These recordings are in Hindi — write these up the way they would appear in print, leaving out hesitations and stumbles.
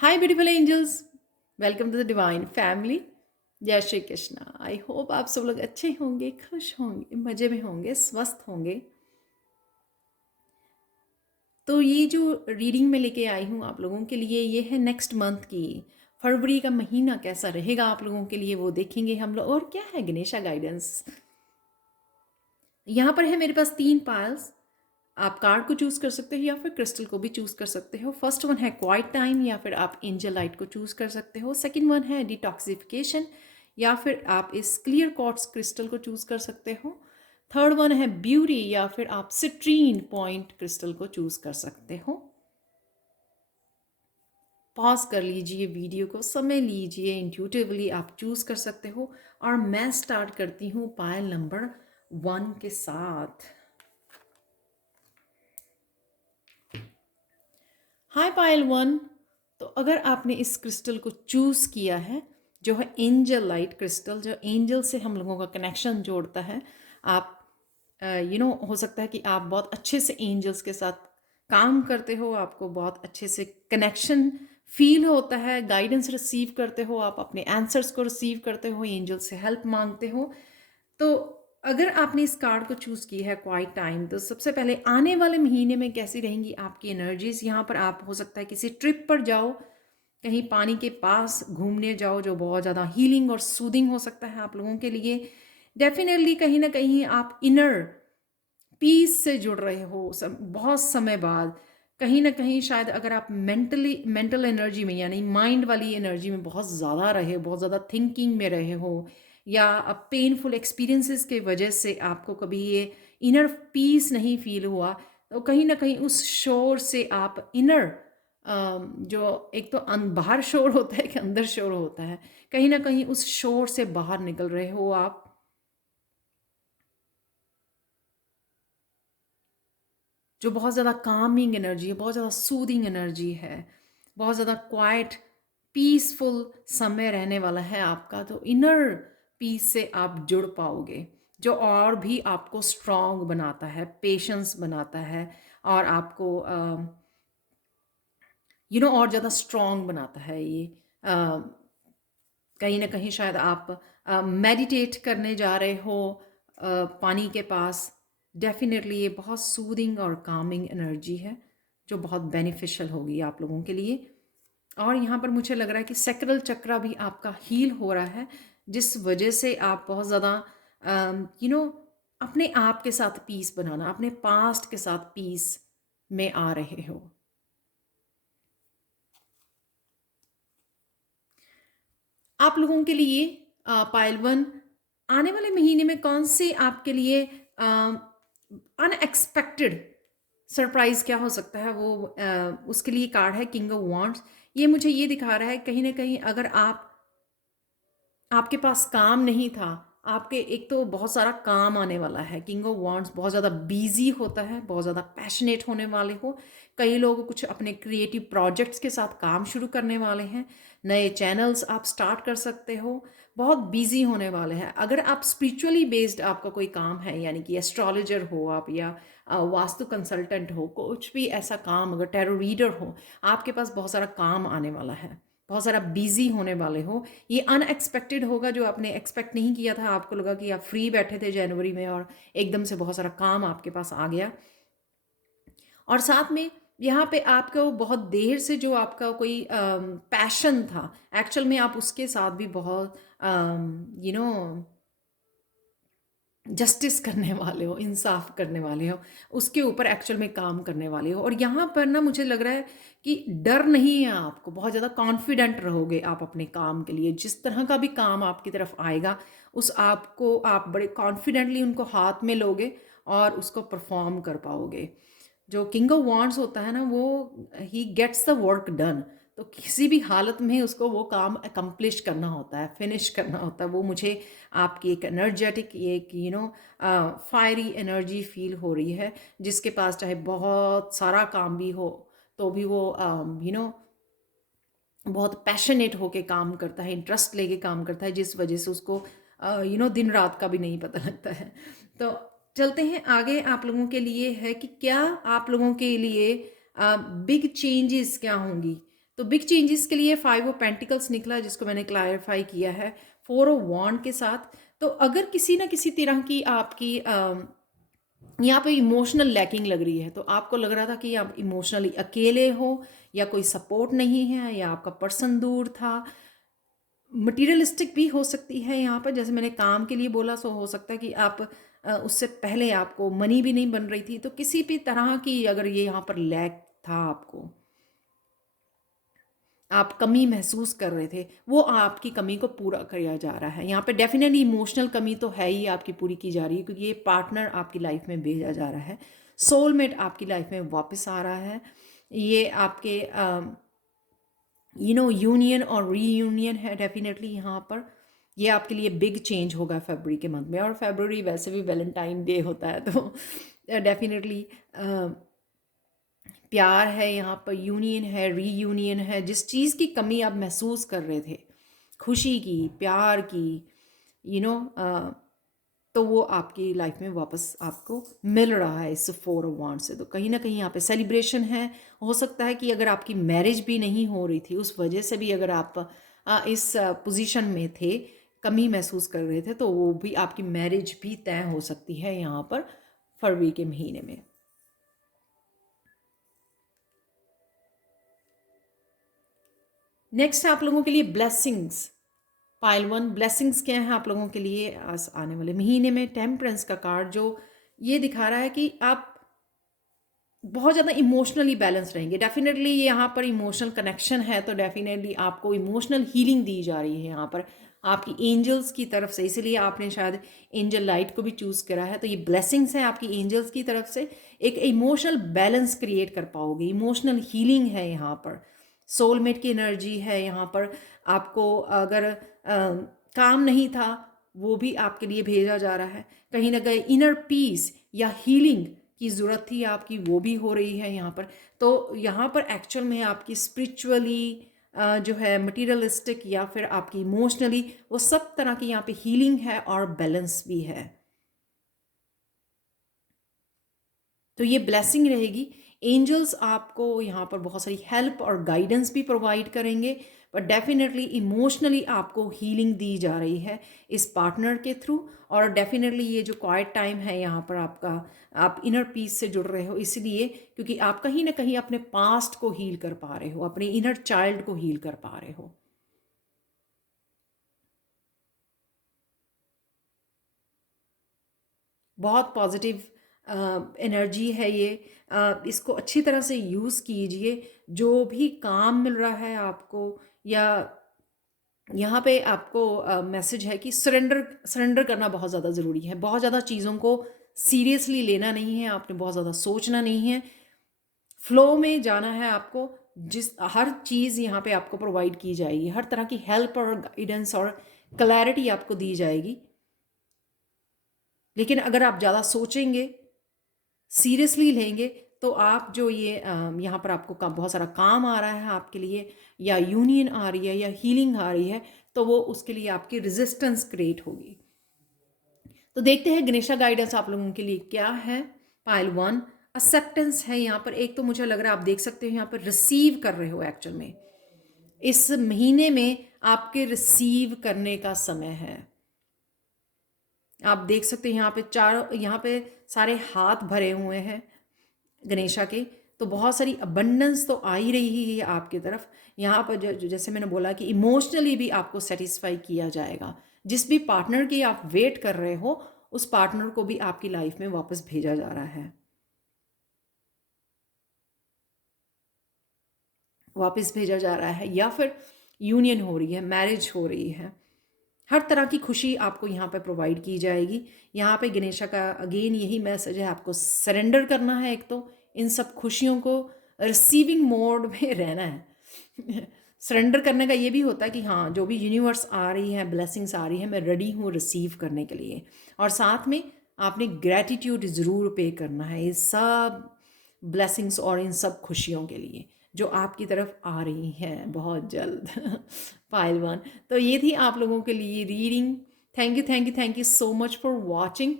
Hi, beautiful angels. Welcome to the Divine Family. जय श्री कृष्णा। आई होप आप सब लोग अच्छे होंगे, खुश होंगे, मज़े में होंगे, स्वस्थ होंगे। तो ये जो रीडिंग में लेके आई हूँ आप लोगों के लिए, ये है नेक्स्ट मंथ की। फरवरी का महीना कैसा रहेगा आप लोगों के लिए वो देखेंगे हम लोग। और क्या है गणेशा गाइडेंस। यहाँ पर है मेरे पास 3 पायल्स। आप कार्ड को चूज़ कर सकते हो या फिर क्रिस्टल को भी चूज़ कर सकते हो। फर्स्ट वन है क्वाइट टाइम या फिर आप एंजल लाइट को चूज़ कर सकते हो। सेकंड वन है डिटॉक्सिफिकेशन या फिर आप इस क्लियर क्वार्ट्ज क्रिस्टल को चूज़ कर सकते हो। थर्ड वन है ब्यूटी या फिर आप सिट्रीन पॉइंट क्रिस्टल को चूज़ कर सकते हो। पॉज कर लीजिए वीडियो को, समय लीजिए, इंट्यूटिवली आप चूज़ कर सकते हो। और मैं स्टार्ट करती हूँ पायल नंबर 1 के साथ। हाय पायल 1। तो अगर आपने इस क्रिस्टल को चूज़ किया है, जो है एंजल लाइट क्रिस्टल, जो एंजल से हम लोगों का कनेक्शन जोड़ता है। आप हो सकता है कि आप बहुत अच्छे से एंजल्स के साथ काम करते हो, आपको बहुत अच्छे से कनेक्शन फील होता है, गाइडेंस रिसीव करते हो, आप अपने आंसर्स को रिसीव करते हो, एंजल से हेल्प मांगते हो। तो अगर आपने इस कार्ड को चूज़ की है क्वाइट टाइम, तो सबसे पहले आने वाले महीने में कैसी रहेंगी आपकी एनर्जीज। यहाँ पर आप हो सकता है किसी ट्रिप पर जाओ, कहीं पानी के पास घूमने जाओ, जो बहुत ज़्यादा हीलिंग और सूदिंग हो सकता है आप लोगों के लिए। डेफिनेटली कहीं ना कहीं आप इनर पीस से जुड़ रहे हो बहुत समय बाद। कहीं ना कहीं शायद अगर आप मेंटल एनर्जी में यानी माइंड वाली एनर्जी में बहुत ज़्यादा रहे हो, बहुत ज़्यादा थिंकिंग में रहे हो, या अब पेनफुल एक्सपीरियंसेस के वजह से आपको कभी ये इनर पीस नहीं फील हुआ, तो कहीं ना कहीं उस शोर से आप इनर जो एक तो बाहर शोर होता है कि अंदर शोर होता है, कहीं ना कहीं उस शोर से बाहर निकल रहे हो आप। जो बहुत ज़्यादा कामिंग एनर्जी है, बहुत ज़्यादा सूदिंग एनर्जी है, बहुत ज़्यादा क्वाइट पीसफुल समय रहने वाला है आपका। तो इनर पीस से आप जुड़ पाओगे, जो और भी आपको स्ट्रॉन्ग बनाता है, पेशेंस बनाता है, और आपको और ज़्यादा स्ट्रॉन्ग बनाता है ये। कहीं ना कहीं शायद आप मेडिटेट करने जा रहे हो पानी के पास। डेफिनेटली ये बहुत सूदिंग और कामिंग एनर्जी है, जो बहुत बेनिफिशियल होगी आप लोगों के लिए। और यहाँ पर मुझे लग रहा है कि सैक्रल चक्रा भी आपका हील हो रहा है, जिस वजह से आप बहुत ज़्यादा यू नो अपने आप के साथ पीस बनाना, अपने पास्ट के साथ पीस में आ रहे हो। आप लोगों के लिए पायल 1, आने वाले महीने में कौन से आपके लिए अनएक्सपेक्टेड सरप्राइज क्या हो सकता है, वो उसके लिए कार्ड है किंग ऑफ वांड्स। ये मुझे ये दिखा रहा है कहीं ना कहीं अगर आपके पास काम नहीं था, आपके एक तो बहुत सारा काम आने वाला है। किंग ऑफ वांड्स बहुत ज़्यादा बिजी होता है, बहुत ज़्यादा पैशनेट होने वाले हो। कई लोग कुछ अपने क्रिएटिव प्रोजेक्ट्स के साथ काम शुरू करने वाले हैं, नए चैनल्स आप स्टार्ट कर सकते हो, बहुत बिजी होने वाले हैं। अगर आप स्पिरिचुअली बेस्ड आपका कोई काम है, यानी कि एस्ट्रोलॉजर हो आप, या वास्तु कंसल्टेंट हो, कुछ भी ऐसा काम, अगर टैरो रीडर हो, आपके पास बहुत सारा काम आने वाला है, बहुत सारा बिजी होने वाले हो। ये अनएक्सपेक्टेड होगा, जो आपने एक्सपेक्ट नहीं किया था। आपको लगा कि आप फ्री बैठे थे जनवरी में और एकदम से बहुत सारा काम आपके पास आ गया। और साथ में यहाँ पे आपको बहुत देर से जो आपका कोई पैशन था, एक्चुअल में आप उसके साथ भी बहुत यू नो जस्टिस करने वाले हो, इंसाफ करने वाले हो, उसके ऊपर एक्चुअल में काम करने वाले हो। और यहाँ पर ना मुझे लग रहा है कि डर नहीं है आपको, बहुत ज़्यादा कॉन्फिडेंट रहोगे आप अपने काम के लिए। जिस तरह का भी काम आपकी तरफ आएगा, उस आपको आप बड़े कॉन्फिडेंटली उनको हाथ में लोगे और उसको परफॉर्म कर पाओगे। जो किंग ऑफ वांड्स होता है ना, वो ही गेट्स द वर्क डन। तो किसी भी हालत में उसको वो काम अकम्प्लिश करना होता है, फिनिश करना होता है। वो मुझे आपकी एक एनर्जेटिक, एक फायरी एनर्जी फील हो रही है, जिसके पास चाहे बहुत सारा काम भी हो, तो भी वो बहुत पैशनेट होके काम करता है, इंटरेस्ट लेके काम करता है, जिस वजह से उसको दिन रात का भी नहीं पता लगता है। तो चलते हैं आगे। आप लोगों के लिए है कि क्या आप लोगों के लिए बिग चेंजेस क्या होंगी। तो बिग चेंजेस के लिए 5 ऑफ पेंटिकल्स निकला, जिसको मैंने क्लैरिफाई किया है 4 ऑफ वॉन्ड के साथ। तो अगर किसी ना किसी तरह की आपकी यहाँ पे इमोशनल लैकिंग लग रही है, तो आपको लग रहा था कि आप इमोशनली अकेले हो, या कोई सपोर्ट नहीं है, या आपका पर्सन दूर था। मटीरियलिस्टिक भी हो सकती है यहाँ पर, जैसे मैंने काम के लिए बोला, सो हो सकता है कि आप उससे पहले आपको मनी भी नहीं बन रही थी, तो किसी भी तरह की अगर ये यहाँ पर लैक था, आपको आप कमी महसूस कर रहे थे, वो आपकी कमी को पूरा किया जा रहा है। यहाँ पे डेफिनेटली इमोशनल कमी तो है ही, आपकी पूरी की जा रही है, क्योंकि ये पार्टनर आपकी लाइफ में भेजा जा रहा है, सोलमेट आपकी लाइफ में वापस आ रहा है। ये आपके यूनियन और रीयूनियन है डेफिनेटली यहाँ पर। ये आपके लिए बिग चेंज होगा फरवरी के मंथ में, और फरवरी वैसे भी वैलेंटाइन डे होता है, तो डेफिनेटली प्यार है यहाँ पर, यूनियन है, रीयूनियन है। जिस चीज़ की कमी आप महसूस कर रहे थे, खुशी की, प्यार की, यू नो तो वो आपकी लाइफ में वापस आपको मिल रहा है इस 4 ऑफ वांड से। तो कहीं ना कहीं यहाँ पे सेलिब्रेशन है। हो सकता है कि अगर आपकी मैरिज भी नहीं हो रही थी, उस वजह से भी अगर आप इस पोजीशन में थे, कमी महसूस कर रहे थे, तो वो भी आपकी मैरिज भी तय हो सकती है यहाँ पर फरवरी के महीने में। नेक्स्ट आप लोगों के लिए ब्लेसिंग्स। पाइल 1 ब्लेसिंग्स क्या है आप लोगों के लिए आने वाले महीने में। टेम्परेंस का कार्ड जो ये दिखा रहा है कि आप बहुत ज़्यादा इमोशनली बैलेंस रहेंगे। डेफिनेटली यहाँ पर इमोशनल कनेक्शन है, तो डेफिनेटली आपको इमोशनल हीलिंग दी जा रही है यहाँ पर आपकी एंजल्स की तरफ से, इसीलिए आपने शायद एंजल लाइट को भी चूज़ करा है। तो ये ब्लेसिंग्स हैं आपकी एंजल्स की तरफ से। एक इमोशनल बैलेंस क्रिएट कर पाओगे, इमोशनल हीलिंग है यहाँ पर, सोलमेट की एनर्जी है यहाँ पर। आपको अगर काम नहीं था, वो भी आपके लिए भेजा जा रहा है। कहीं ना कहीं इनर पीस या हीलिंग की ज़रूरत थी आपकी, वो भी हो रही है यहाँ पर। तो यहाँ पर एक्चुअल में आपकी स्पिरिचुअली जो है, मटीरियलिस्टिक या फिर आपकी इमोशनली, वो सब तरह की यहाँ पे हीलिंग है और बैलेंस भी है। तो ये ब्लेसिंग रहेगी। एंजल्स आपको यहाँ पर बहुत सारी हेल्प और गाइडेंस भी प्रोवाइड करेंगे, बट डेफिनेटली इमोशनली आपको हीलिंग दी जा रही है इस पार्टनर के थ्रू। और डेफिनेटली ये जो क्वाइट टाइम है यहाँ पर आपका, आप इनर पीस से जुड़ रहे हो, इसलिए क्योंकि आप कहीं ना कहीं अपने पास्ट को हील कर पा रहे हो, अपने इनर चाइल्ड को हील कर पा रहे हो। बहुत पॉजिटिव एनर्जी है ये। इसको अच्छी तरह से यूज़ कीजिए। जो भी काम मिल रहा है आपको, या यहाँ पे आपको मैसेज है कि सरेंडर सरेंडर करना बहुत ज़्यादा ज़रूरी है। बहुत ज़्यादा चीज़ों को सीरियसली लेना नहीं है, आपने बहुत ज़्यादा सोचना नहीं है, फ्लो में जाना है आपको। जिस हर चीज़ यहाँ पे आपको प्रोवाइड की जाएगी, हर तरह की हेल्प और गाइडेंस और क्लैरिटी आपको दी जाएगी। लेकिन अगर आप ज़्यादा सोचेंगे, सीरियसली लेंगे, तो आप जो ये यहाँ पर आपको बहुत सारा काम आ रहा है आपके लिए, या यूनियन आ रही है, या हीलिंग आ रही है, तो वो उसके लिए आपकी रेजिस्टेंस क्रिएट होगी। तो देखते हैं गणेशा गाइडेंस आप लोगों के लिए क्या है। पाइल 1 एक्सेप्टेंस है यहाँ पर। एक तो मुझे लग रहा है आप देख सकते हो यहाँ पर रिसीव कर रहे हो। एक्चुअल में इस महीने में आपके रिसीव करने का समय है। आप देख सकते हैं यहाँ पे सारे हाथ भरे हुए हैं गणेशा के। तो बहुत सारी अबंडेंस तो आ ही रही है आपकी तरफ। यहाँ पर जैसे मैंने बोला कि इमोशनली भी आपको सेटिस्फाई किया जाएगा। जिस भी पार्टनर की आप वेट कर रहे हो, उस पार्टनर को भी आपकी लाइफ में वापस भेजा जा रहा है, वापस भेजा जा रहा है, या फिर यूनियन हो रही है, मैरिज हो रही है। हर तरह की खुशी आपको यहाँ पे प्रोवाइड की जाएगी। यहाँ पे गणेशा का अगेन यही मैसेज है, आपको सरेंडर करना है। एक तो इन सब खुशियों को रिसीविंग मोड में रहना है। सरेंडर करने का ये भी होता है कि हाँ, जो भी यूनिवर्स आ रही है, ब्लेसिंग्स आ रही है, मैं रेडी हूँ रिसीव करने के लिए। और साथ में आपने ग्रैटिट्यूड ज़रूर पे करना है इस सब ब्लेसिंग्स और इन सब खुशियों के लिए जो आपकी तरफ आ रही हैं बहुत जल्द। पाइल 1। तो ये थी आप लोगों के लिए reading. Thank you so much for watching.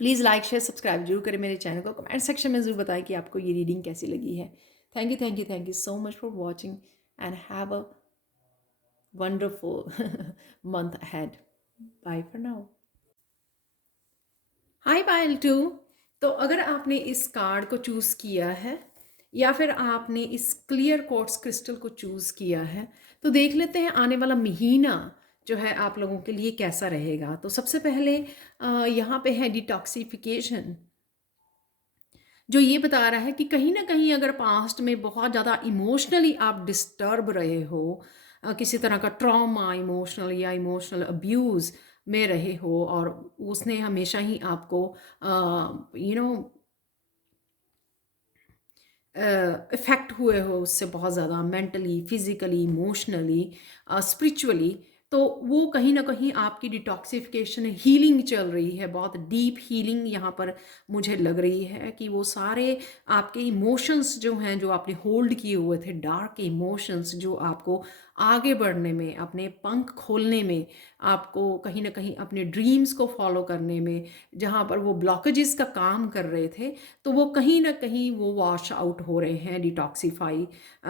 Please like share subscribe जरूर करें मेरे चैनल को, कमेंट सेक्शन में ज़रूर बताएं कि आपको ये रीडिंग कैसी लगी है। Thank you thank you thank you so much for watching and have a wonderful month ahead. Bye for now. Hi Payal too. तो अगर आपने इस कार्ड को चूज़ किया है या फिर आपने इस क्लियर क्वार्ट्ज क्रिस्टल को चूज़ किया है, तो देख लेते हैं आने वाला महीना जो है आप लोगों के लिए कैसा रहेगा। तो सबसे पहले यहाँ पे है डिटॉक्सिफिकेशन, जो ये बता रहा है कि कहीं ना कहीं अगर पास्ट में बहुत ज़्यादा इमोशनली आप डिस्टर्ब रहे हो, किसी तरह का ट्रॉमा इमोशनल या इमोशनल अब्यूज़ में रहे हो, और उसने हमेशा ही आपको इफ़ेक्ट हुए हो उससे बहुत ज़्यादा, मेंटली, फिज़िकली, इमोशनली, स्पिरिचुअली, तो वो कहीं न कहीं आपकी डिटॉक्सिफ़िकेशन हीलिंग चल रही है, बहुत डीप हीलिंग यहाँ पर मुझे लग रही है कि वो सारे आपके इमोशंस जो हैं, जो आपने होल्ड किए हुए थे, डार्क इमोशंस जो आपको आगे बढ़ने में, अपने पंख खोलने में, आपको कहीं न कहीं अपने ड्रीम्स को फ़ॉलो करने में, जहाँ पर वो ब्लॉकेजेस का काम कर रहे थे, तो वो कहीं ना कहीं वो वॉश आउट हो रहे हैं,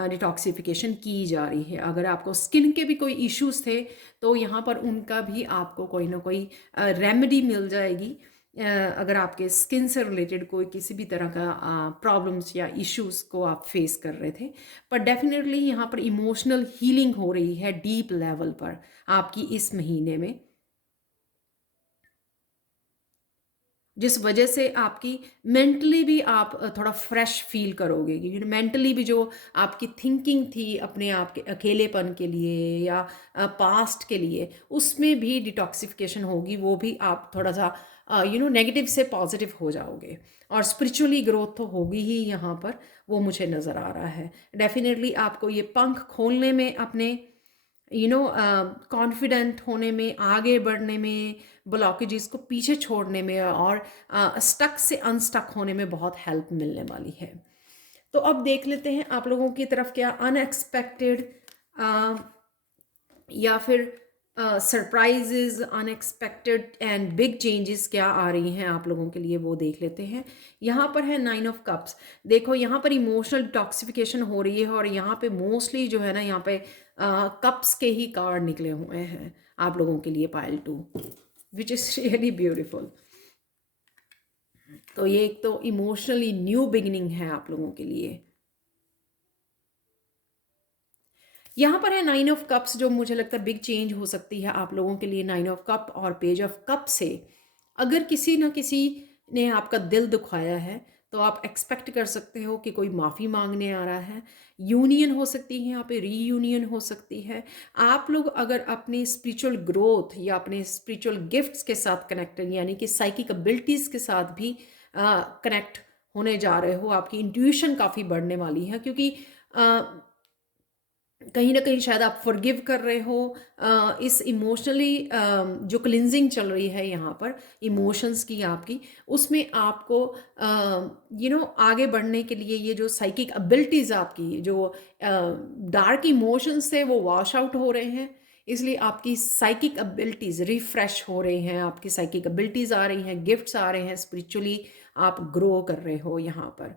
डिटॉक्सिफिकेशन की जा रही है। अगर आपको स्किन के भी कोई इश्यूज थे, तो यहाँ पर उनका भी आपको कोई ना कोई रेमेडी मिल जाएगी। अगर आपके स्किन से रिलेटेड कोई किसी भी तरह का प्रॉब्लम्स या इश्यूज को आप फेस कर रहे थे, पर डेफिनेटली यहाँ पर इमोशनल हीलिंग हो रही है डीप लेवल पर आपकी इस महीने में, जिस वजह से आपकी मेंटली भी आप थोड़ा फ्रेश फील करोगे, क्योंकि मेंटली भी जो आपकी थिंकिंग थी अपने आप के अकेलेपन के लिए या पास्ट के लिए, उसमें भी डिटॉक्सिफिकेशन होगी। वो भी आप थोड़ा सा नेगेटिव से पॉजिटिव हो जाओगे, और स्पिरिचुअली ग्रोथ तो होगी ही यहाँ पर, वो मुझे नज़र आ रहा है। डेफिनेटली आपको ये पंख खोलने में, अपने कॉन्फिडेंट होने में, आगे बढ़ने में, ब्लॉकेजेस को पीछे छोड़ने में, और स्टक से अनस्टक होने में बहुत हेल्प मिलने वाली है। तो अब देख लेते हैं आप लोगों की तरफ क्या अनएक्सपेक्टेड या फिर surprises, unexpected and big changes क्या आ रही हैं आप लोगों के लिए, वो देख लेते हैं। यहाँ पर है 9 ऑफ कप्स। देखो यहाँ पर इमोशनल डिटॉक्सिफिकेशन हो रही है, और यहाँ पे मोस्टली जो है ना, यहाँ पे कप्स के ही कार्ड निकले हुए हैं आप लोगों के लिए, pile 2, which is really beautiful. तो ये एक तो इमोशनली न्यू बिगिनिंग है आप लोगों के लिए। यहाँ पर है 9 ऑफ कप्स, जो मुझे लगता है बिग चेंज हो सकती है आप लोगों के लिए 9 ऑफ कप और पेज ऑफ कप से। अगर किसी ना किसी ने आपका दिल दुखाया है, तो आप एक्सपेक्ट कर सकते हो कि कोई माफ़ी मांगने आ रहा है। यूनियन हो सकती है, यहाँ पे रीयूनियन हो सकती है। आप लोग अगर अपनी स्पिरिचुअल ग्रोथ या अपने स्पिरिचुअल गिफ्ट्स के साथ कनेक्टेड, यानी कि साइकिक एबिलिटीज़ के साथ भी कनेक्ट होने जा रहे हो, आपकी इंट्यूशन काफ़ी बढ़ने वाली है, क्योंकि कहीं ना कहीं शायद आप फॉरगिव कर रहे हो। इस इमोशनली जो क्लिनजिंग चल रही है यहाँ पर इमोशंस की आपकी, उसमें आपको आगे बढ़ने के लिए ये जो साइकिक एबिलिटीज़ आपकी, जो डार्क इमोशंस थे, वो वॉश आउट हो रहे हैं। इसलिए आपकी साइकिक एबिलिटीज़ रिफ्रेश हो रही हैं, आपकी साइकिक एबिलिटीज़ आ रही हैं, गिफ्ट्स आ रहे हैं, स्पिरिचुअली आप ग्रो कर रहे हो। यहाँ पर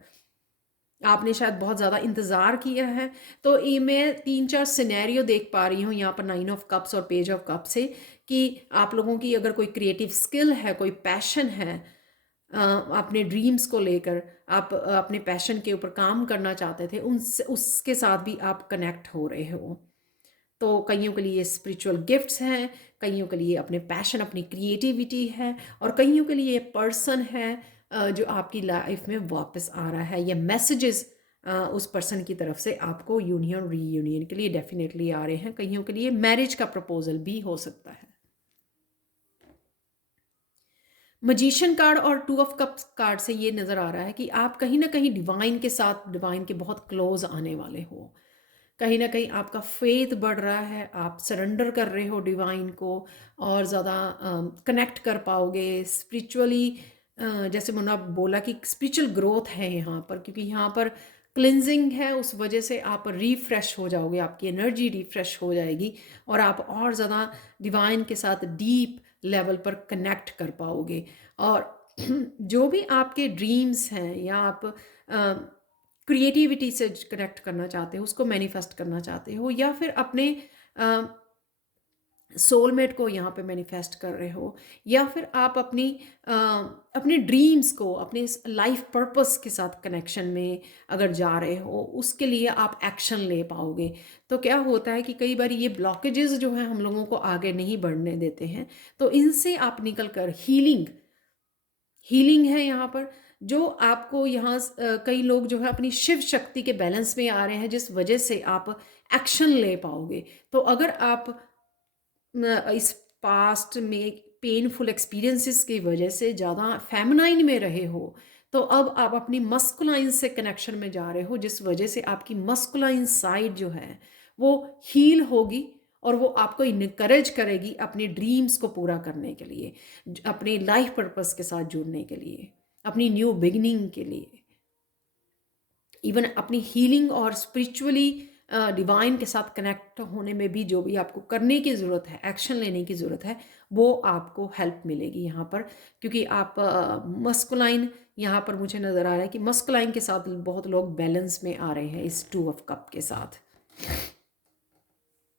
आपने शायद बहुत ज़्यादा इंतज़ार किया है। तो ये मैं 3-4 सिनेरियो देख पा रही हूँ यहाँ पर 9 ऑफ कप्स और पेज ऑफ कप से, कि आप लोगों की अगर कोई क्रिएटिव स्किल है, कोई पैशन है, अपने ड्रीम्स को लेकर आप अपने पैशन के ऊपर काम करना चाहते थे, उनसे उसके साथ भी आप कनेक्ट हो रहे हो। तो कईयों के लिए स्पिरिचुअल गिफ्ट्स हैं, कईयों के लिए अपने पैशन, अपनी क्रिएटिविटी है, और कईयों के लिए पर्सन है जो आपकी लाइफ में वापस आ रहा है, या मैसेजेस उस पर्सन की तरफ से आपको यूनियन रीयूनियन के लिए डेफिनेटली आ रहे हैं। कईयों के लिए मैरिज का प्रपोजल भी हो सकता है। मजीशियन कार्ड और 2 ऑफ कप्स कार्ड से ये नज़र आ रहा है कि आप कहीं ना कहीं डिवाइन के साथ, डिवाइन के बहुत क्लोज आने वाले हो। कहीं ना कहीं आपका फेथ बढ़ रहा है, आप सरेंडर कर रहे हो डिवाइन को, और ज़्यादा कनेक्ट कर पाओगे स्पिरिचुअली। जैसे मैंने आप बोला कि स्पिरिचुअल ग्रोथ है यहाँ पर, क्योंकि यहाँ पर क्लिनजिंग है, उस वजह से आप रिफ्रेश हो जाओगे, आपकी एनर्जी रिफ्रेश हो जाएगी, और आप और ज़्यादा डिवाइन के साथ डीप लेवल पर कनेक्ट कर पाओगे। और जो भी आपके ड्रीम्स हैं या आप क्रिएटिविटी से कनेक्ट करना चाहते हो, उसको मैनिफेस्ट करना चाहते हो, या फिर अपने सोलमेट को यहाँ पे मैनिफेस्ट कर रहे हो, या फिर आप अपने ड्रीम्स को अपने लाइफ पर्पस के साथ कनेक्शन में अगर जा रहे हो, उसके लिए आप एक्शन ले पाओगे। तो क्या होता है कि कई बार ये ब्लॉकेजेस जो हैं हम लोगों को आगे नहीं बढ़ने देते हैं, तो इनसे आप निकल कर हीलिंग है यहाँ पर, जो आपको यहाँ कई लोग जो है अपनी शिव शक्ति के बैलेंस में आ रहे हैं, जिस वजह से आप एक्शन ले पाओगे। तो अगर आप इस पास्ट में पेनफुल एक्सपीरियंसेस की वजह से ज़्यादा फेमिनाइन में रहे हो, तो अब आप अपनी मस्कुलाइन से कनेक्शन में जा रहे हो, जिस वजह से आपकी मस्कुलाइन साइड जो है वो हील होगी, और वो आपको इनकरेज करेगी अपने ड्रीम्स को पूरा करने के लिए, अपने लाइफ पर्पस के साथ जुड़ने के लिए, अपनी न्यू बिगिनिंग के लिए, इवन अपनी हीलिंग और स्पिरिचुअली डिवाइन के साथ कनेक्ट होने में भी जो भी आपको करने की ज़रूरत है, एक्शन लेने की ज़रूरत है, वो आपको हेल्प मिलेगी यहाँ पर। क्योंकि आप मस्कुलाइन यहाँ पर मुझे नज़र आ रहा है कि मस्कुलाइन के साथ बहुत लोग बैलेंस में आ रहे हैं इस 2 ऑफ कप के साथ।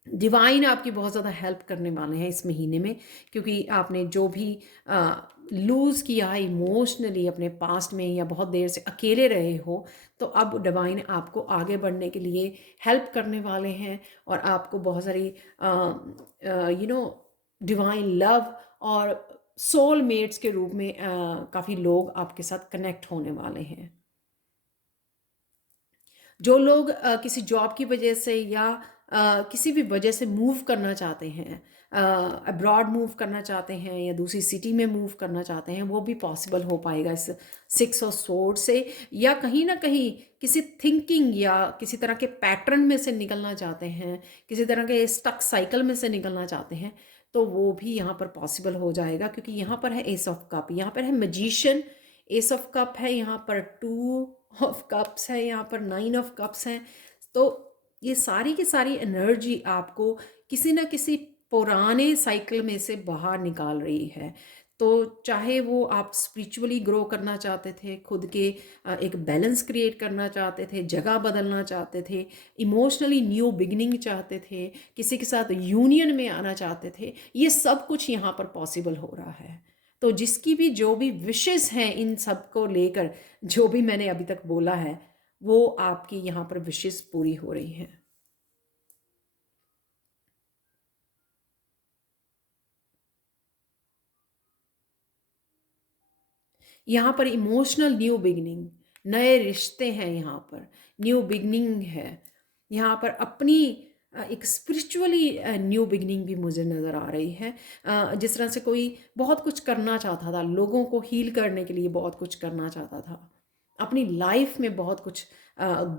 डिवाइन आपकी बहुत ज़्यादा हेल्प करने वाले हैं इस महीने में, क्योंकि आपने जो भी लूज़ किया है इमोशनली अपने पास्ट में, या बहुत देर से अकेले रहे हो, तो अब डिवाइन आपको आगे बढ़ने के लिए हेल्प करने वाले हैं, और आपको बहुत सारी डिवाइन लव और सोलमेट्स के रूप में काफ़ी लोग आपके साथ कनेक्ट होने वाले हैं। जो लोग किसी जॉब की वजह से या किसी भी वजह से मूव करना चाहते हैं, अब्रॉड मूव करना चाहते हैं, या दूसरी सिटी में मूव करना चाहते हैं, वो भी पॉसिबल हो पाएगा इस 6 ऑफ सोर्ड से। या कहीं ना कहीं किसी थिंकिंग या किसी तरह के पैटर्न में से निकलना चाहते हैं, किसी तरह के स्टक साइकिल में से निकलना चाहते हैं, तो वो भी यहाँ पर पॉसिबल हो जाएगा। क्योंकि यहाँ पर है एस ऑफ कप, यहाँ पर है मैजिशियन, एस ऑफ कप है, यहाँ पर 2 ऑफ कप्स है, यहाँ पर 9 ऑफ कप्स हैं। तो ये सारी की सारी एनर्जी आपको किसी ना किसी पुराने साइकिल में से बाहर निकाल रही है। तो चाहे वो आप स्पिरिचुअली ग्रो करना चाहते थे, खुद के एक बैलेंस क्रिएट करना चाहते थे, जगह बदलना चाहते थे, इमोशनली न्यू बिगिनिंग चाहते थे, किसी के साथ यूनियन में आना चाहते थे, ये सब कुछ यहाँ पर पॉसिबल हो रहा है। तो जिसकी भी जो भी विशेस हैं इन सब को लेकर, जो भी मैंने अभी तक बोला है, वो आपकी यहाँ पर विशेस पूरी हो रही हैं। यहाँ पर इमोशनल न्यू बिगनिंग, नए रिश्ते हैं, यहाँ पर न्यू बिगनिंग है, यहाँ पर अपनी एक स्पिरिचुअली न्यू बिगनिंग भी मुझे नज़र आ रही है। जिस तरह से कोई बहुत कुछ करना चाहता था, लोगों को हील करने के लिए बहुत कुछ करना चाहता था, अपनी लाइफ में बहुत कुछ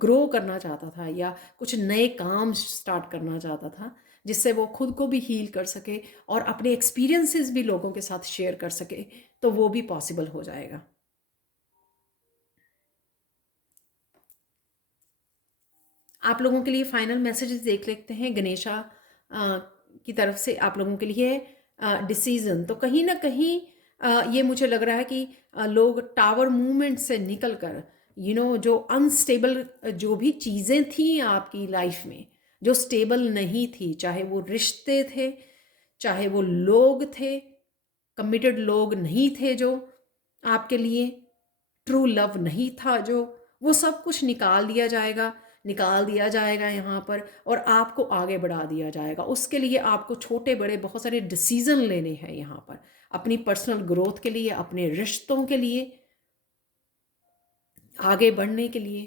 ग्रो करना चाहता था, या कुछ नए काम स्टार्ट करना चाहता था, जिससे वो खुद को भी हील कर सके और अपने एक्सपीरियंसेस भी लोगों के साथ शेयर कर सके, तो वो भी पॉसिबल हो जाएगा। आप लोगों के लिए फाइनल मैसेजेस देख लेते हैं गणेशा की तरफ से आप लोगों के लिए। डिसीजन तो कहीं ना कहीं ये मुझे लग रहा है कि लोग टावर मूवमेंट से निकल कर, जो अनस्टेबल जो भी चीज़ें थी आपकी लाइफ में, जो स्टेबल नहीं थी, चाहे वो रिश्ते थे, चाहे वो लोग थे, कमिटेड लोग नहीं थे जो आपके लिए, ट्रू लव नहीं था जो, वो सब कुछ निकाल दिया जाएगा यहाँ पर, और आपको आगे बढ़ा दिया जाएगा। उसके लिए आपको छोटे बड़े बहुत सारे डिसीजन लेने हैं यहाँ पर, अपनी पर्सनल ग्रोथ के लिए, अपने रिश्तों के लिए, आगे बढ़ने के लिए,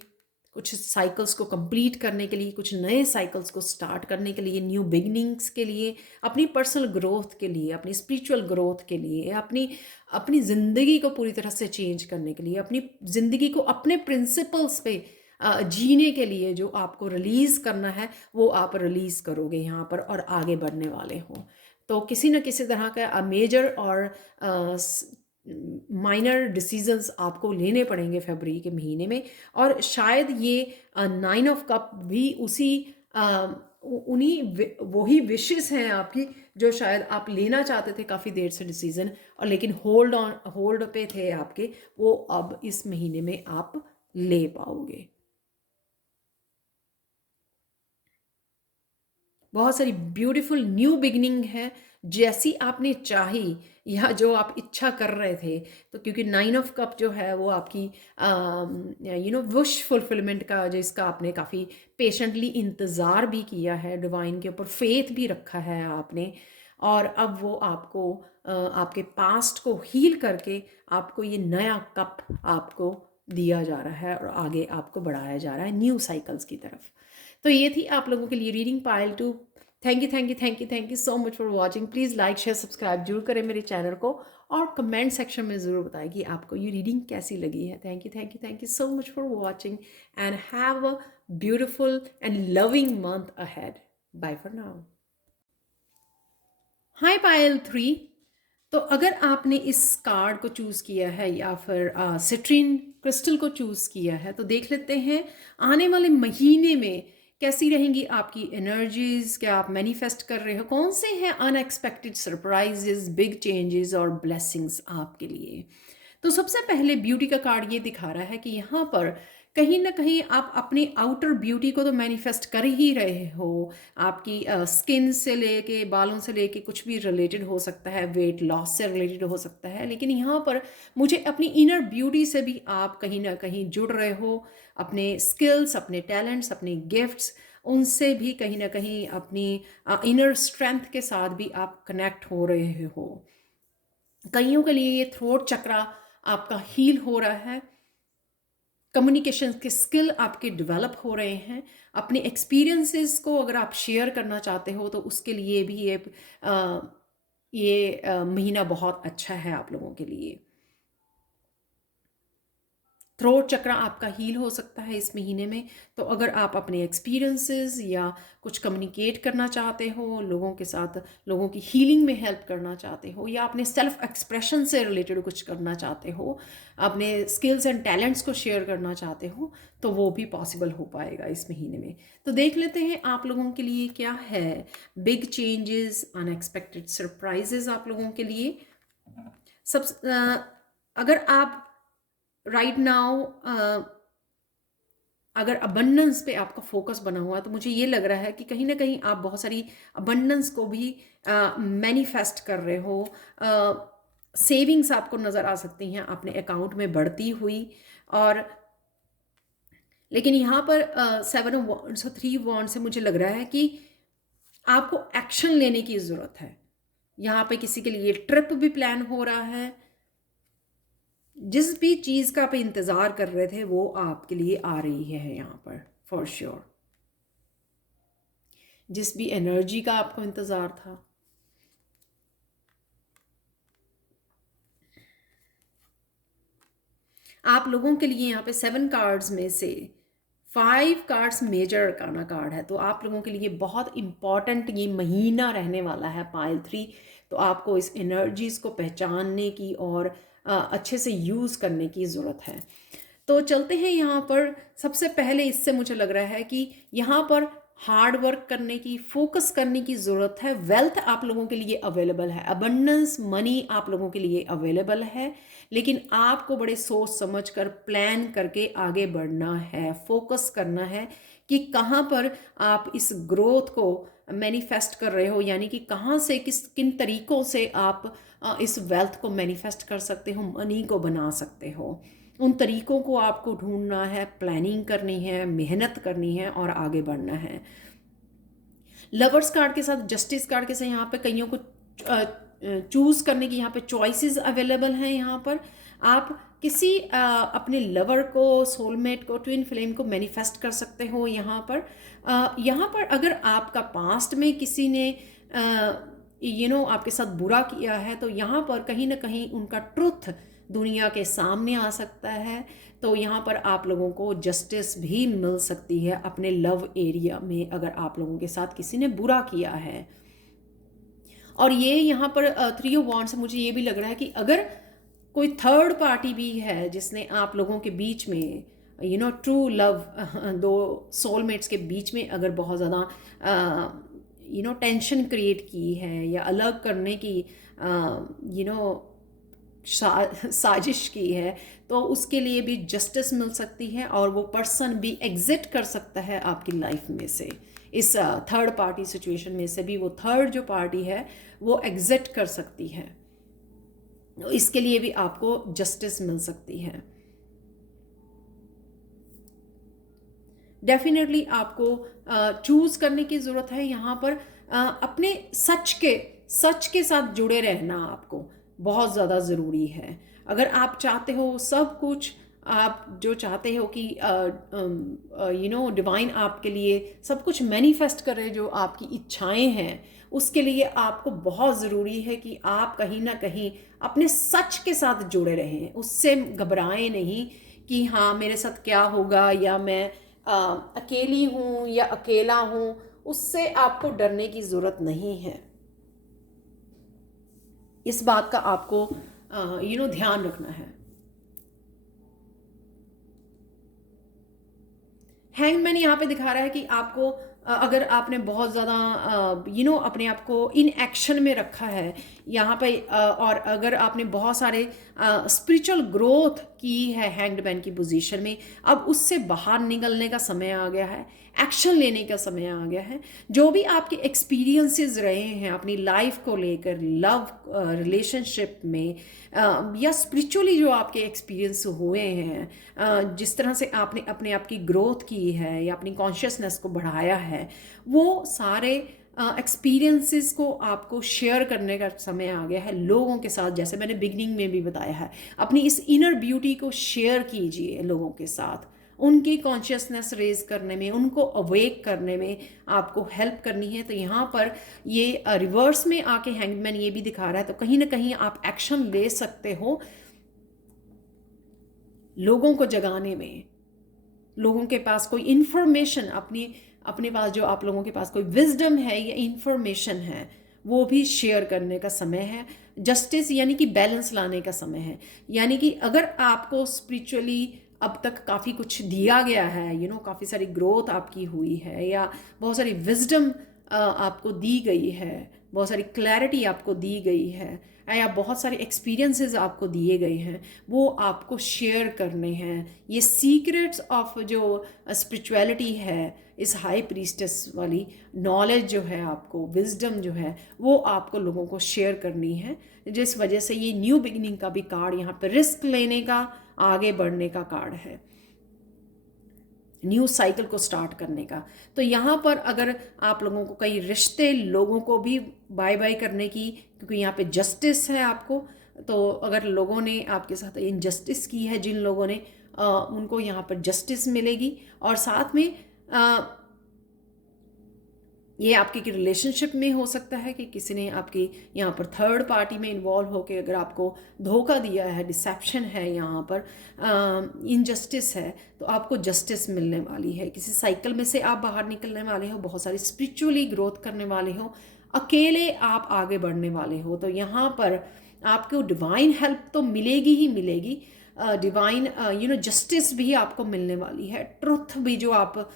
कुछ साइकिल्स को कंप्लीट करने के लिए, कुछ नए साइकिल्स को स्टार्ट करने के लिए, न्यू बिगनिंग्स के लिए, अपनी पर्सनल ग्रोथ के लिए, अपनी स्पिरिचुअल ग्रोथ के लिए, अपनी अपनी ज़िंदगी को पूरी तरह से चेंज करने के लिए, अपनी ज़िंदगी को अपने प्रिंसिपल्स पे जीने के लिए जो आपको रिलीज़ करना है, वो आप रिलीज़ करोगे यहाँ पर और आगे बढ़ने वाले हो। तो किसी न किसी तरह का मेजर और माइनर डिसीजंस आपको लेने पड़ेंगे फरवरी के महीने में, और शायद ये 9 ऑफ कप भी वही विशेस हैं आपकी जो शायद आप लेना चाहते थे काफ़ी देर से डिसीजन, और लेकिन होल्ड पे थे आपके, वो अब इस महीने में आप ले पाओगे। बहुत सारी ब्यूटीफुल न्यू बिगिनिंग है, जैसी आपने चाही या जो आप इच्छा कर रहे थे। तो क्योंकि 9 ऑफ कप जो है वो आपकी विश फुलफिलमेंट का, जिसका आपने काफ़ी पेशेंटली इंतज़ार भी किया है, डिवाइन के ऊपर फेथ भी रखा है आपने, और अब वो आपको आपके पास्ट को हील करके आपको ये नया कप आपको दिया जा रहा है और आगे आपको बढ़ाया जा रहा है न्यू साइकिल्स की तरफ। तो ये थी आप लोगों के लिए reading Payal 2। Thank you thank you thank you thank you so much for watching. Please like share subscribe जरूर करें मेरे चैनल को, और कमेंट सेक्शन में ज़रूर बताएं कि आपको ये रीडिंग कैसी लगी है। Thank you thank you thank you so much for watching, and have a beautiful and loving month ahead. Bye for now. Hi Payal 3। तो अगर आपने इस कार्ड को चूज़ किया है या फिर सिट्रीन क्रिस्टल को चूज़ किया है, तो देख लेते हैं आने वाले महीने में कैसी रहेंगी आपकी एनर्जीज। क्या आप मैनिफेस्ट कर रहे हो? कौन से हैं अनएक्सपेक्टेड सरप्राइजेस, बिग चेंजेस और ब्लेसिंग्स आपके लिए? तो सबसे पहले ब्यूटी का कार्ड ये दिखा रहा है कि यहाँ पर कहीं ना कहीं आप अपनी आउटर ब्यूटी को तो मैनिफेस्ट कर ही रहे हो। आपकी स्किन से लेके, बालों से लेके, कुछ भी रिलेटेड हो सकता है, वेट लॉस से रिलेटेड हो सकता है, लेकिन यहाँ पर मुझे अपनी इनर ब्यूटी से भी आप कहीं ना कहीं जुड़ रहे हो। अपने स्किल्स, अपने टैलेंट्स, अपने गिफ्ट्स, उनसे भी कहीं ना कहीं अपनी इनर स्ट्रेंथ के साथ भी आप कनेक्ट हो रहे हो। कईयों के लिए ये थ्रोट चक्रा आपका हील हो रहा है। कम्युनिकेशन के स्किल आपके डेवलप हो रहे हैं। अपने एक्सपीरियंसेस को अगर आप शेयर करना चाहते हो तो उसके लिए भी ये महीना बहुत अच्छा है आप लोगों के लिए। थ्रोट चक्र आपका हील हो सकता है इस महीने में। तो अगर आप अपने एक्सपीरियंसेस या कुछ कम्युनिकेट करना चाहते हो लोगों के साथ, लोगों की हीलिंग में हेल्प करना चाहते हो, या अपने सेल्फ एक्सप्रेशन से रिलेटेड कुछ करना चाहते हो, अपने स्किल्स एंड टैलेंट्स को शेयर करना चाहते हो, तो वो भी पॉसिबल हो पाएगा इस महीने में। तो देख लेते हैं आप लोगों के लिए क्या है बिग चेंजेस, अनएक्सपेक्टेड सरप्राइजेस आप लोगों के लिए। अगर आप राइट नाउ अगर अबंडेंस पे आपका फोकस बना हुआ, तो मुझे ये लग रहा है कि कहीं ना कहीं आप बहुत सारी अबंडेंस को भी मैनिफेस्ट कर रहे हो। सेविंग्स आपको नज़र आ सकती हैं अपने अकाउंट में बढ़ती हुई। और लेकिन यहाँ पर 7 ऑफ वॉन्ड्स और 3 वॉन्ड से मुझे लग रहा है कि आपको एक्शन लेने की ज़रूरत है। यहाँ पे किसी के लिए ट्रिप भी प्लान हो रहा है। जिस भी चीज़ का आप इंतज़ार कर रहे थे वो आपके लिए आ रही है यहाँ पर फॉर श्योर। जिस भी एनर्जी का आपको इंतज़ार था, आप लोगों के लिए यहाँ पे 7 कार्ड्स में से 5 कार्ड्स मेजर अरकाना कार्ड है। तो आप लोगों के लिए बहुत इंपॉर्टेंट ये महीना रहने वाला है पायल 3। तो आपको इस एनर्जीज़ को पहचानने की और अच्छे से यूज़ करने की ज़रूरत है। तो चलते हैं यहाँ पर। सबसे पहले इससे मुझे लग रहा है कि यहाँ पर हार्ड वर्क करने की, फोकस करने की ज़रूरत है। वेल्थ आप लोगों के लिए अवेलेबल है, अबंडेंस मनी आप लोगों के लिए अवेलेबल है, लेकिन आपको बड़े सोच समझ कर प्लान करके आगे बढ़ना है, फोकस करना है कि कहाँ पर आप इस ग्रोथ को मैनिफेस्ट कर रहे हो, यानी कि कहाँ से किन तरीक़ों से आप इस वेल्थ को मैनिफेस्ट कर सकते हो, मनी को बना सकते हो। उन तरीक़ों को आपको ढूंढना है, प्लानिंग करनी है, मेहनत करनी है और आगे बढ़ना है। लवर्स कार्ड के साथ जस्टिस कार्ड के साथ यहाँ पे कईयों को चूज़ करने की यहाँ पे चॉइसेस अवेलेबल हैं। यहाँ पर आप किसी अपने लवर को, सोलमेट को, ट्विन फ्लेम को मैनिफेस्ट कर सकते हो। यहाँ पर अगर आपका पास्ट में किसी ने आपके साथ बुरा किया है, तो यहाँ पर कहीं ना कहीं उनका ट्रुथ दुनिया के सामने आ सकता है। तो यहाँ पर आप लोगों को जस्टिस भी मिल सकती है अपने लव एरिया में, अगर आप लोगों के साथ किसी ने बुरा किया है। और ये यहाँ पर 3 ऑफ वॉन्ड्स से मुझे ये भी लग रहा है कि अगर कोई थर्ड पार्टी भी है जिसने आप लोगों के बीच में ट्रू लव दो सोलमेट्स के बीच में अगर बहुत ज़्यादा टेंशन क्रिएट की है या अलग करने की साजिश की है, तो उसके लिए भी जस्टिस मिल सकती है और वो पर्सन भी एग्जिट कर सकता है आपकी लाइफ में से। इस थर्ड पार्टी सिचुएशन में से भी वो थर्ड जो पार्टी है वो एग्जिट कर सकती है, तो इसके लिए भी आपको जस्टिस मिल सकती है। डेफिनेटली आपको चूज़ करने की ज़रूरत है यहाँ पर। अपने सच के साथ जुड़े रहना आपको बहुत ज़्यादा ज़रूरी है। अगर आप चाहते हो सब कुछ, आप जो चाहते हो कि डिवाइन आपके लिए सब कुछ मैनिफेस्ट करे, जो आपकी इच्छाएं हैं, उसके लिए आपको बहुत ज़रूरी है कि आप कहीं ना कहीं अपने सच के साथ जुड़े रहें। उससे घबराएं नहीं कि हाँ मेरे साथ क्या होगा, या मैं अकेली हूँ या अकेला हूँ। उससे आपको डरने की ज़रूरत नहीं है। इस बात का आपको ध्यान रखना है। हैंगमैन यहाँ पे दिखा रहा है कि आपको अगर आपने बहुत ज़्यादा अपने आप को इन एक्शन में रखा है यहाँ पे, और अगर आपने बहुत सारे स्पिरिचुअल ग्रोथ की है हैंग्ड मैन की पोजीशन में, अब उससे बाहर निकलने का समय आ गया है, एक्शन लेने का समय आ गया है। जो भी आपके एक्सपीरियंसेस रहे हैं अपनी लाइफ को लेकर, लव रिलेशनशिप में या स्पिरिचुअली जो आपके एक्सपीरियंस हुए हैं, जिस तरह से आपने अपने आप की ग्रोथ की है या अपनी कॉन्शियसनेस को बढ़ाया है, वो सारे एक्सपीरियंसेस को आपको शेयर करने का समय आ गया है लोगों के साथ। जैसे मैंने बिगनिंग में भी बताया है, अपनी इस इनर ब्यूटी को शेयर कीजिए लोगों के साथ। उनकी कॉन्शियसनेस रेज करने में, उनको अवेक करने में आपको हेल्प करनी है। तो यहाँ पर ये रिवर्स में आके हैंगमैन ये भी दिखा रहा है, तो कहीं ना कहीं आप एक्शन ले सकते हो लोगों को जगाने में। लोगों के पास कोई इन्फॉर्मेशन, अपने पास जो आप लोगों के पास कोई विजडम है या इन्फॉर्मेशन है, वो भी शेयर करने का समय है। जस्टिस यानी कि बैलेंस लाने का समय है। यानी कि अगर आपको स्पिरिचुअली अब तक काफ़ी कुछ दिया गया है, काफ़ी सारी ग्रोथ आपकी हुई है, या बहुत सारी विजडम आपको दी गई है, बहुत सारी क्लैरिटी आपको दी गई है, या बहुत सारे एक्सपीरियंसेस आपको दिए गए हैं, वो आपको शेयर करने हैं। ये सीक्रेट्स ऑफ जो स्पिरिचुअलिटी है, इस हाई प्रीस्टेस वाली नॉलेज जो है, आपको विजडम जो है, वो आपको लोगों को शेयर करनी है। जिस वजह से ये न्यू बिगिनिंग का भी कार्ड यहाँ पर रिस्क लेने का, आगे बढ़ने का कार्ड है, न्यू साइकिल को स्टार्ट करने का। तो यहाँ पर अगर आप लोगों को कई रिश्ते, लोगों को भी बाय बाय करने की, क्योंकि यहाँ पे जस्टिस है आपको, तो अगर लोगों ने आपके साथ इनजस्टिस की है, जिन लोगों ने उनको यहाँ पर जस्टिस मिलेगी। और साथ में ये आपके की रिलेशनशिप में हो सकता है कि किसी ने आपकी यहाँ पर थर्ड पार्टी में इन्वॉल्व होकर अगर आपको धोखा दिया है, डिसेप्शन है, यहाँ पर इनजस्टिस है, तो आपको जस्टिस मिलने वाली है। किसी साइकिल में से आप बाहर निकलने वाले हो, बहुत सारी स्पिरिचुअली ग्रोथ करने वाले हो, अकेले आप आगे बढ़ने वाले हो। तो यहाँ पर आपको डिवाइन हेल्प तो मिलेगी ही मिलेगी, डिवाइन जस्टिस भी आपको मिलने वाली है, ट्रुथ भी जो आप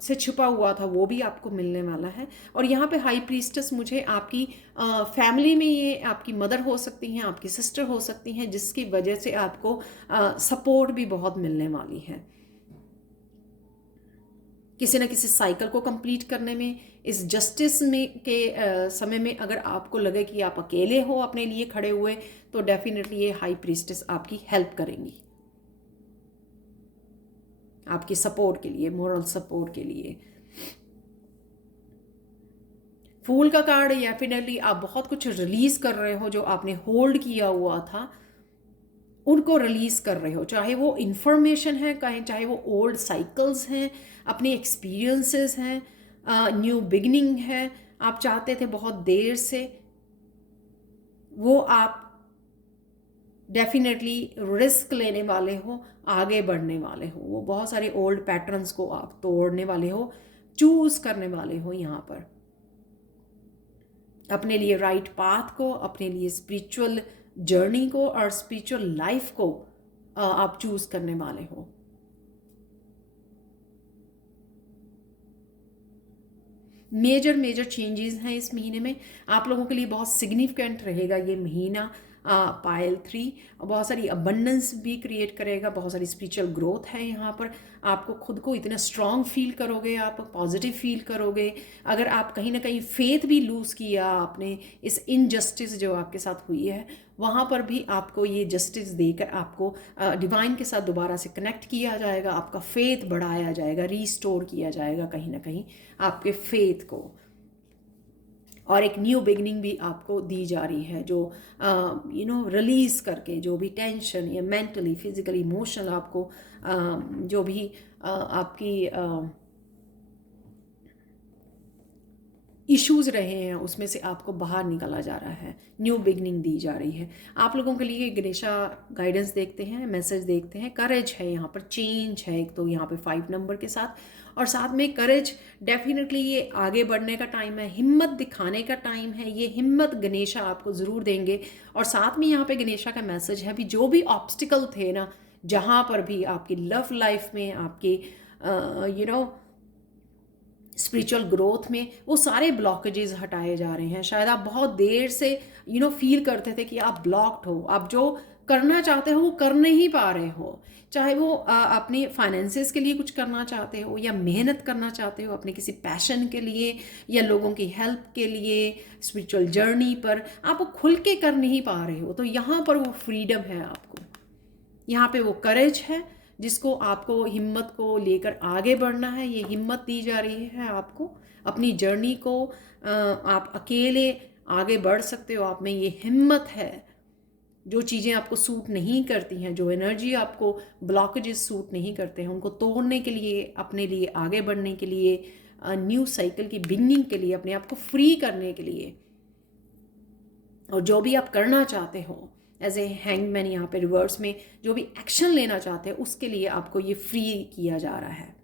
से छुपा हुआ था वो भी आपको मिलने वाला है। और यहाँ पे हाई प्रीस्टेस मुझे आपकी फैमिली में, ये आपकी मदर हो सकती हैं, आपकी सिस्टर हो सकती हैं, जिसकी वजह से आपको सपोर्ट भी बहुत मिलने वाली है किसी न किसी साइकिल को कंप्लीट करने में। इस जस्टिस में के समय में अगर आपको लगे कि आप अकेले हो अपने लिए खड़े हुए, तो डेफिनेटली ये हाई प्रीस्टेस आपकी हेल्प करेंगी, आपकी सपोर्ट के लिए, मोरल सपोर्ट के लिए। फूल का कार्ड, डेफिनेटली आप बहुत कुछ रिलीज कर रहे हो, जो आपने होल्ड किया हुआ था उनको रिलीज कर रहे हो, चाहे वो इंफॉर्मेशन है, चाहे वो ओल्ड साइकिल्स हैं, अपने एक्सपीरियंसेस हैं, न्यू बिगनिंग है, आप चाहते थे बहुत देर से, वो आप डेफिनेटली रिस्क लेने वाले हो, आगे बढ़ने वाले हो। वो बहुत सारे ओल्ड पैटर्न्स को आप तोड़ने वाले हो, चूज करने वाले हो यहाँ पर अपने लिए राइट पाथ को, अपने लिए स्पिरिचुअल जर्नी को और स्पिरिचुअल लाइफ को आप चूज करने वाले हो। मेजर मेजर चेंजेस हैं इस महीने में। आप लोगों के लिए बहुत सिग्निफिकेंट रहेगा ये महीना। पायल 3 बहुत सारी अबंडेंस भी क्रिएट करेगा, बहुत सारी स्पिरिचुअल ग्रोथ है यहाँ पर। आपको खुद को इतना स्ट्रांग फील करोगे, आप पॉजिटिव फील करोगे। अगर आप कहीं ना कहीं फेथ भी लूज़ किया आपने, इस इनजस्टिस जो आपके साथ हुई है, वहाँ पर भी आपको ये जस्टिस देकर आपको डिवाइन के साथ दोबारा से कनेक्ट किया जाएगा, आपका फेथ बढ़ाया जाएगा, रीस्टोर किया जाएगा कहीं ना कहीं आपके फेथ को। और एक न्यू बिगनिंग भी आपको दी जा रही है, जो रिलीज़ करके जो भी टेंशन या मेंटली फिजिकली इमोशनल आपको जो भी आपकी इश्यूज़ रहे हैं उसमें से आपको बाहर निकाला जा रहा है, न्यू बिगनिंग दी जा रही है। आप लोगों के लिए गणेशा गाइडेंस देखते हैं, मैसेज देखते हैं। करेज है यहाँ पर, चेंज है एक तो यहाँ पे 5 नंबर के साथ, और साथ में करेज डेफिनेटली ये आगे बढ़ने का टाइम है, हिम्मत दिखाने का टाइम है। ये हिम्मत गणेशा आपको ज़रूर देंगे। और साथ में यहाँ पे गणेशा का मैसेज है भी, जो भी ऑब्स्टिकल थे ना, जहाँ पर भी आपकी लव लाइफ में, आपके स्पिरिचुअल ग्रोथ में, वो सारे ब्लॉकेजेस हटाए जा रहे हैं। शायद आप बहुत देर से फील करते थे कि आप ब्लॉक्ड हो, आप जो करना चाहते हो वो कर नहीं पा रहे हो। चाहे वो अपने फाइनेंसेस के लिए कुछ करना चाहते हो, या मेहनत करना चाहते हो अपने किसी पैशन के लिए, या लोगों की हेल्प के लिए, स्पिरिचुअल जर्नी पर आप वो खुल के कर नहीं पा रहे हो। तो यहाँ पर वो फ्रीडम है आपको, यहाँ पे वो करेज है जिसको आपको हिम्मत को लेकर आगे बढ़ना है। ये हिम्मत दी जा रही है आपको अपनी जर्नी को। आप अकेले आगे बढ़ सकते हो, आप में ये हिम्मत है। जो चीज़ें आपको सूट नहीं करती हैं, जो एनर्जी आपको ब्लॉकेजेस सूट नहीं करते हैं, उनको तोड़ने के लिए, अपने लिए आगे बढ़ने के लिए, न्यू साइकिल की बिगनिंग के लिए, अपने आप को फ्री करने के लिए, और जो भी आप करना चाहते हो एज ए हैंगमैन यहाँ पे रिवर्स में, जो भी एक्शन लेना चाहते हैं उसके लिए आपको ये फ्री किया जा रहा है।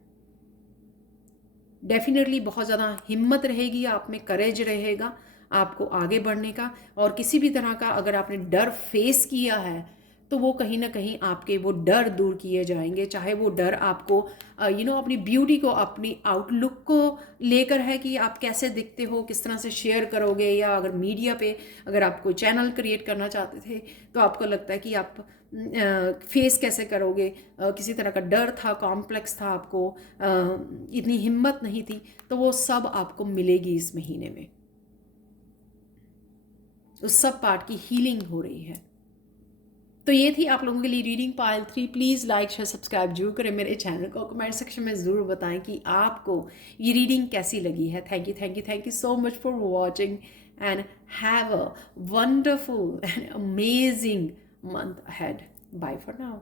डेफिनेटली बहुत ज़्यादा हिम्मत रहेगी आप में, करेज रहेगा आपको आगे बढ़ने का। और किसी भी तरह का अगर आपने डर फेस किया है तो वो कहीं ना कहीं आपके वो डर दूर किए जाएंगे। चाहे वो डर आपको अपनी ब्यूटी को, अपनी आउटलुक को लेकर है कि आप कैसे दिखते हो, किस तरह से शेयर करोगे, या अगर मीडिया पे अगर आप कोई चैनल क्रिएट करना चाहते थे तो आपको लगता है कि आप फेस कैसे करोगे, किसी तरह का डर था, कॉम्प्लेक्स था आपको, इतनी हिम्मत नहीं थी, तो वो सब आपको मिलेगी इस महीने में। उस सब पार्ट की हीलिंग हो रही है। तो ये थी आप लोगों के लिए reading Payal 3। Please like share subscribe जरूर करें मेरे चैनल को। कमेंट सेक्शन में ज़रूर बताएं कि आपको ये रीडिंग कैसी लगी है। Thank you so much for watching, and have a wonderful and amazing month ahead. Bye for now.